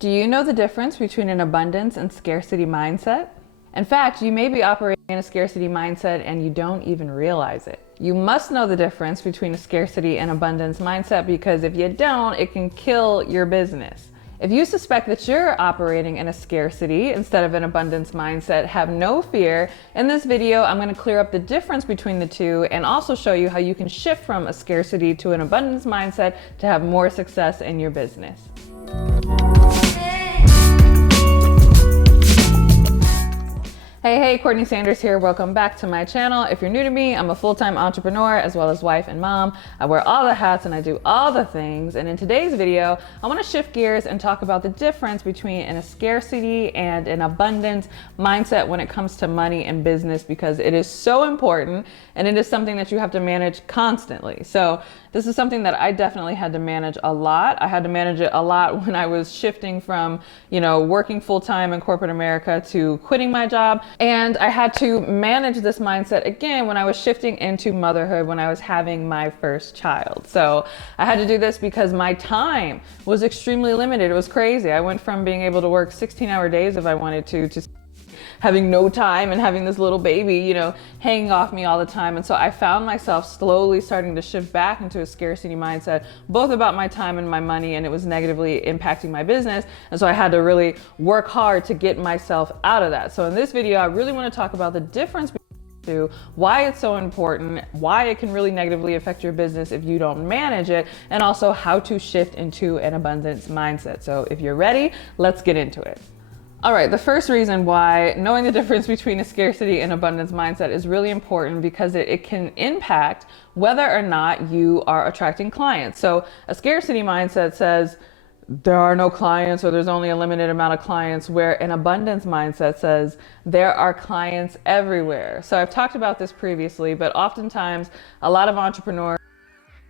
Do you know the difference between an abundance and scarcity mindset? In fact, you may be operating in a scarcity mindset and you don't even realize it. You must know the difference between a scarcity and abundance mindset, because if you don't, it can kill your business. If you suspect that you're operating in a scarcity instead of an abundance mindset, have no fear. In this video, I'm going to clear up the difference between the two and also show you how you can shift from a scarcity to an abundance mindset to have more success in your business. Hey, Courtney Sanders here. Welcome back to my channel. If you're new to me, I'm a full-time entrepreneur as well as wife and mom. I wear all the hats and I do all the things. And in today's video, I want to shift gears and talk about the difference between a scarcity and an abundance mindset when it comes to money and business, because it is so important and it is something that you have to manage constantly. So this is something that I definitely had to manage a lot. I had to manage it a lot when I was shifting from, working full-time in corporate America to quitting my job. And I had to manage this mindset again when I was shifting into motherhood, when I was having my first child. So I had to do this because my time was extremely limited. It was crazy. I went from being able to work 16-hour days if I wanted to having no time and having this little baby, hanging off me all the time. And so I found myself slowly starting to shift back into a scarcity mindset, both about my time and my money, and it was negatively impacting my business. And so I had to really work hard to get myself out of that. So in this video, I really want to talk about the difference between why it's so important, why it can really negatively affect your business if you don't manage it, and also how to shift into an abundance mindset. So if you're ready, let's get into it. All right, the first reason why knowing the difference between a scarcity and abundance mindset is really important, because it can impact whether or not you are attracting clients. So a scarcity mindset says there are no clients, or there's only a limited amount of clients, where an abundance mindset says there are clients everywhere. So I've talked about this previously, but oftentimes a lot of entrepreneurs,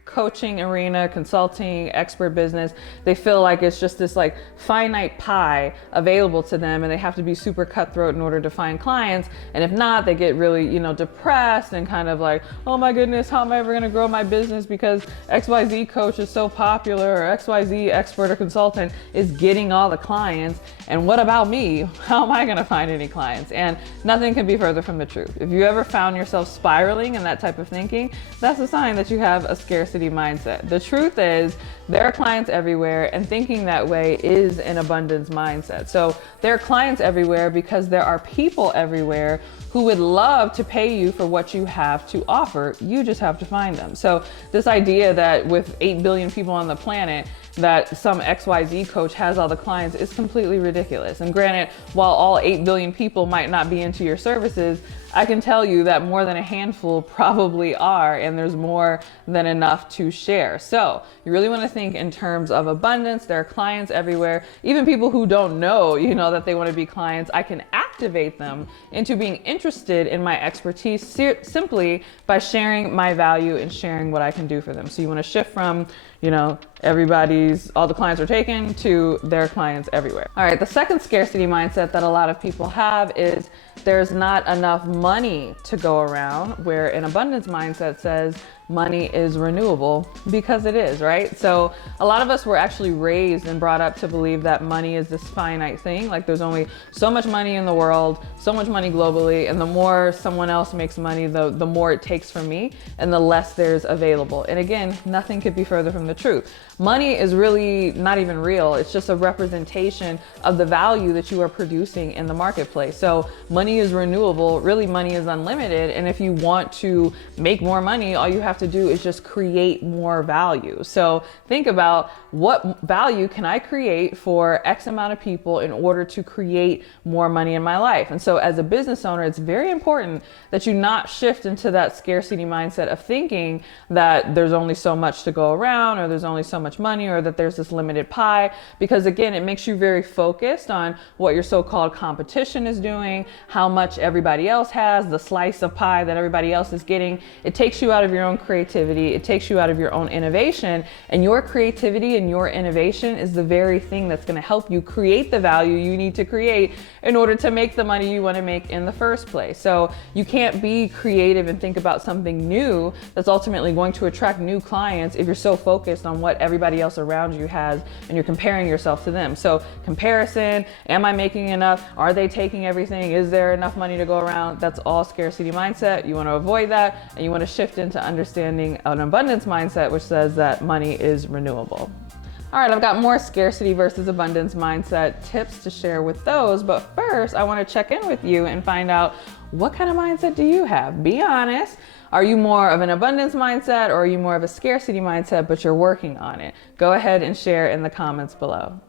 coaching arena, consulting, expert business, they feel like it's just this finite pie available to them, and they have to be super cutthroat in order to find clients. And if not, they get really, depressed and kind of like, oh my goodness, how am I ever going to grow my business because XYZ coach is so popular, or XYZ expert or consultant is getting all the clients. And what about me? How am I going to find any clients? And nothing can be further from the truth. If you ever found yourself spiraling in that type of thinking, that's a sign that you have a scarcity mindset. The truth is there are clients everywhere, and thinking that way is an abundance mindset. So there are clients everywhere because there are people everywhere who would love to pay you for what you have to offer. You just have to find them. So this idea that with 8 billion people on the planet, that some XYZ coach has all the clients is completely ridiculous. And granted, while all 8 billion people might not be into your services, I can tell you that more than a handful probably are, and there's more than enough to share. So you really want to think in terms of abundance. There are clients everywhere. Even people who don't know, that they want to be clients, I can activate them into being interested in my expertise simply by sharing my value and sharing what I can do for them. So you want to shift from, all the clients are taken to their clients everywhere. All right, the second scarcity mindset that a lot of people have is there's not enough money to go around, where an abundance mindset says money is renewable, because it is, right? So a lot of us were actually raised and brought up to believe that money is this finite thing. Like there's only so much money in the world, so much money globally, and the more someone else makes money, the more it takes from me and the less there's available. And again, nothing could be further from the truth. Money is really not even real. It's just a representation of the value that you are producing in the marketplace. So money is renewable. Really, money is unlimited. And if you want to make more money, all you have to do is just create more value. So think about, what value can I create for X amount of people in order to create more money in my life? And so as a business owner, it's very important that you not shift into that scarcity mindset of thinking that there's only so much to go around, or there's only so much money, or that there's this limited pie, because again, it makes you very focused on what your so-called competition is doing, how much everybody else has, the slice of pie that everybody else is getting. It takes you out of your own creativity. It takes you out of your own innovation, and your creativity and your innovation is the very thing that's going to help you create the value you need to create in order to make the money you want to make in the first place. So you can't be creative and think about something new that's ultimately going to attract new clients if you're so focused focused on what everybody else around you has and you're comparing yourself to them. So comparison, am I making enough? Are they taking everything? Is there enough money to go around? That's all scarcity mindset. You want to avoid that, and you want to shift into understanding an abundance mindset, which says that money is renewable. All right, I've got more scarcity versus abundance mindset tips to share with those, but first I want to check in with you and find out, what kind of mindset do you have? Be honest. Are you more of an abundance mindset, or are you more of a scarcity mindset, but you're working on it? Go ahead and share in the comments below.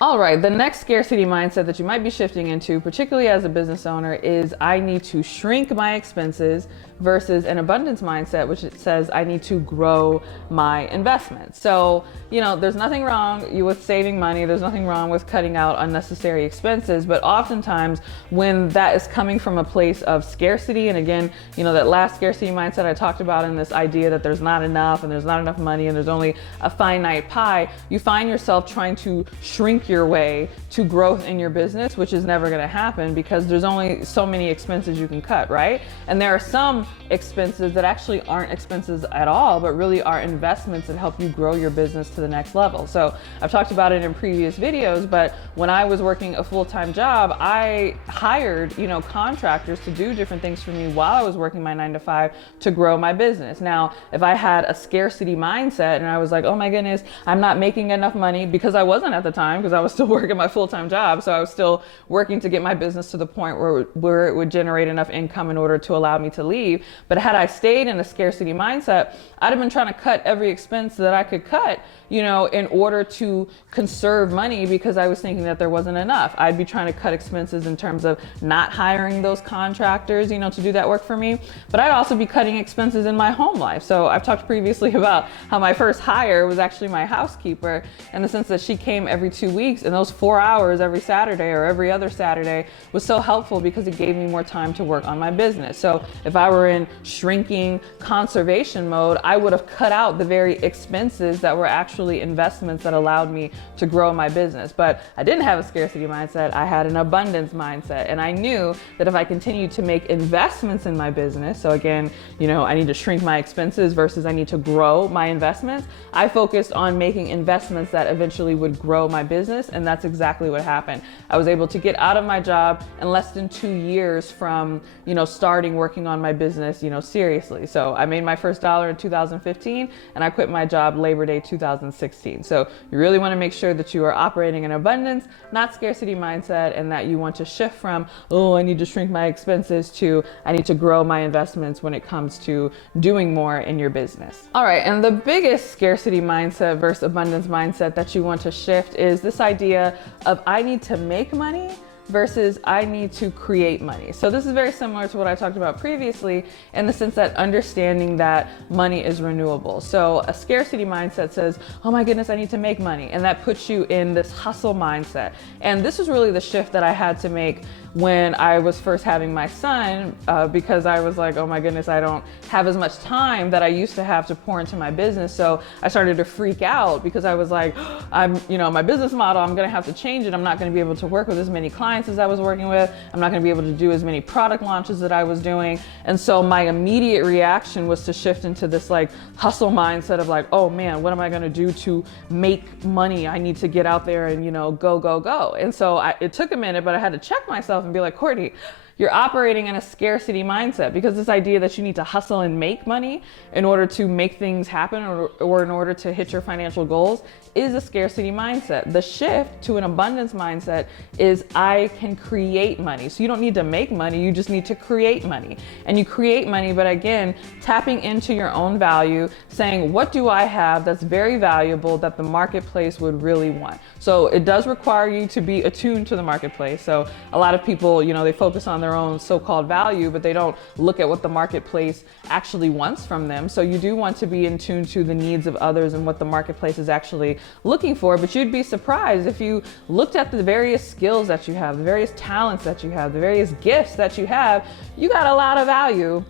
All right, the next scarcity mindset that you might be shifting into, particularly as a business owner, is I need to shrink my expenses versus an abundance mindset, which says I need to grow my investments. So, there's nothing wrong with saving money. There's nothing wrong with cutting out unnecessary expenses. But oftentimes when that is coming from a place of scarcity, and again, that last scarcity mindset I talked about in this idea that there's not enough and there's not enough money and there's only a finite pie, you find yourself trying to shrink your way to growth in your business, which is never going to happen because there's only so many expenses you can cut, right? And there are some expenses that actually aren't expenses at all, but really are investments that help you grow your business to the next level. So I've talked about it in previous videos, but when I was working a full-time job, I hired, contractors to do different things for me while I was working my 9-to-5 to grow my business. Now, if I had a scarcity mindset and I was like, oh my goodness, I'm not making enough money, because I wasn't at the time, because I was still working my full-time job. So I was still working to get my business to the point where it would generate enough income in order to allow me to leave. But had I stayed in a scarcity mindset, I'd have been trying to cut every expense that I could cut, in order to conserve money, because I was thinking that there wasn't enough. I'd be trying to cut expenses in terms of not hiring those contractors, to do that work for me. But I'd also be cutting expenses in my home life. So I've talked previously about how my first hire was actually my housekeeper, in the sense that she came every 2 weeks, and those 4 hours every Saturday or every other Saturday was so helpful because it gave me more time to work on my business. So if I were in shrinking conservation mode, I would have cut out the very expenses that were actually investments that allowed me to grow my business. But I didn't have a scarcity mindset. I had an abundance mindset, and I knew that if I continued to make investments in my business, so again, I need to shrink my expenses versus I need to grow my investments, I focused on making investments that eventually would grow my business, and that's exactly what happened. I was able to get out of my job in less than 2 years from, starting working on my business, seriously. So I made my first dollar in 2015, and I quit my job Labor Day 2016. So you really want to make sure that you are operating in abundance, not scarcity mindset, and that you want to shift from, oh, I need to shrink my expenses, to I need to grow my investments when it comes to doing more in your business. All right, and the biggest scarcity mindset versus abundance mindset that you want to shift is this idea of I need to make money versus I need to create money. So this is very similar to what I talked about previously, in the sense that understanding that money is renewable. So a scarcity mindset says, oh my goodness, I need to make money. And that puts you in this hustle mindset. And this is really the shift that I had to make when I was first having my son, because I was like, oh my goodness, I don't have as much time that I used to have to pour into my business. So I started to freak out, because I was like, my business model, I'm gonna have to change it. I'm not gonna be able to work with as many clients as I was working with. I'm not gonna be able to do as many product launches that I was doing. And so my immediate reaction was to shift into this like hustle mindset of like, oh man, what am I gonna do to make money? I need to get out there and, go, go, go. And so it took a minute, but I had to check myself and be like, Courtney, you're operating in a scarcity mindset, because this idea that you need to hustle and make money in order to make things happen, or in order to hit your financial goals, is a scarcity mindset. The shift to an abundance mindset is I can create money. So you don't need to make money, you just need to create money. And you create money, but again, tapping into your own value, saying, what do I have that's very valuable that the marketplace would really want? So it does require you to be attuned to the marketplace. So a lot of people, they focus on their own so-called value, but they don't look at what the marketplace actually wants from them. So you do want to be in tune to the needs of others and what the marketplace is actually looking for. But you'd be surprised if you looked at the various skills that you have, the various talents that you have, the various gifts that you have. You got a lot of value,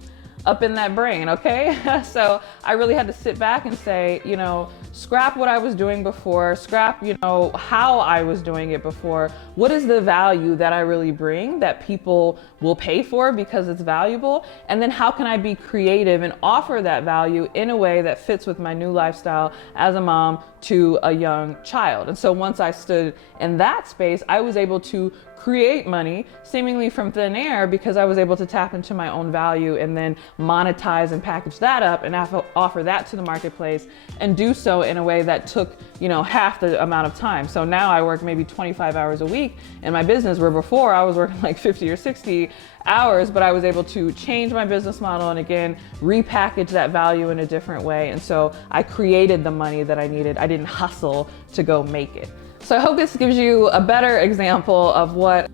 up in that brain, okay? So I really had to sit back and say, you know, scrap what I was doing before, scrap, you know, how I was doing it before. What is the value that I really bring that people will pay for because it's valuable? And then how can I be creative and offer that value in a way that fits with my new lifestyle as a mom to a young child? And so once I stood in that space, I was able to create money seemingly from thin air because I was able to tap into my own value and then monetize and package that up and offer that to the marketplace and do so in a way that took, you know, half the amount of time. So now I work maybe 25 hours a week in my business, where before I was working like 50 or 60 hours, but I was able to change my business model and again, repackage that value in a different way. And so I created the money that I needed. I didn't hustle to go make it. So I hope this gives you a better example of what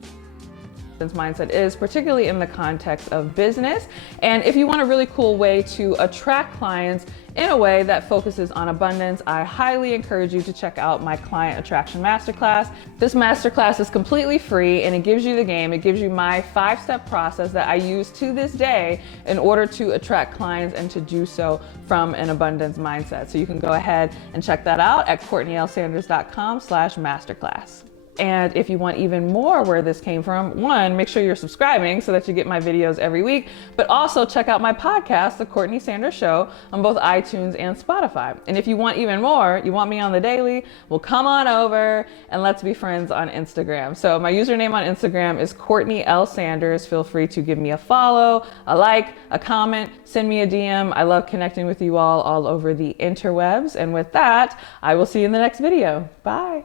mindset is, particularly in the context of business. And if you want a really cool way to attract clients in a way that focuses on abundance, I highly encourage you to check out my Client Attraction Masterclass. This masterclass is completely free and it gives you the game. It gives you my 5-step process that I use to this day in order to attract clients and to do so from an abundance mindset. So you can go ahead and check that out at CourtneyLSanders.com/masterclass. And if you want even more where this came from, one, make sure you're subscribing so that you get my videos every week, but also check out my podcast, The Courtney Sanders Show, on both iTunes and Spotify. And if you want even more, you want me on the daily, well, come on over and let's be friends on Instagram. So my username on Instagram is CourtneyLSanders. Feel free to give me a follow, a like, a comment, send me a DM. I love connecting with you all over the interwebs. And with that, I will see you in the next video. Bye.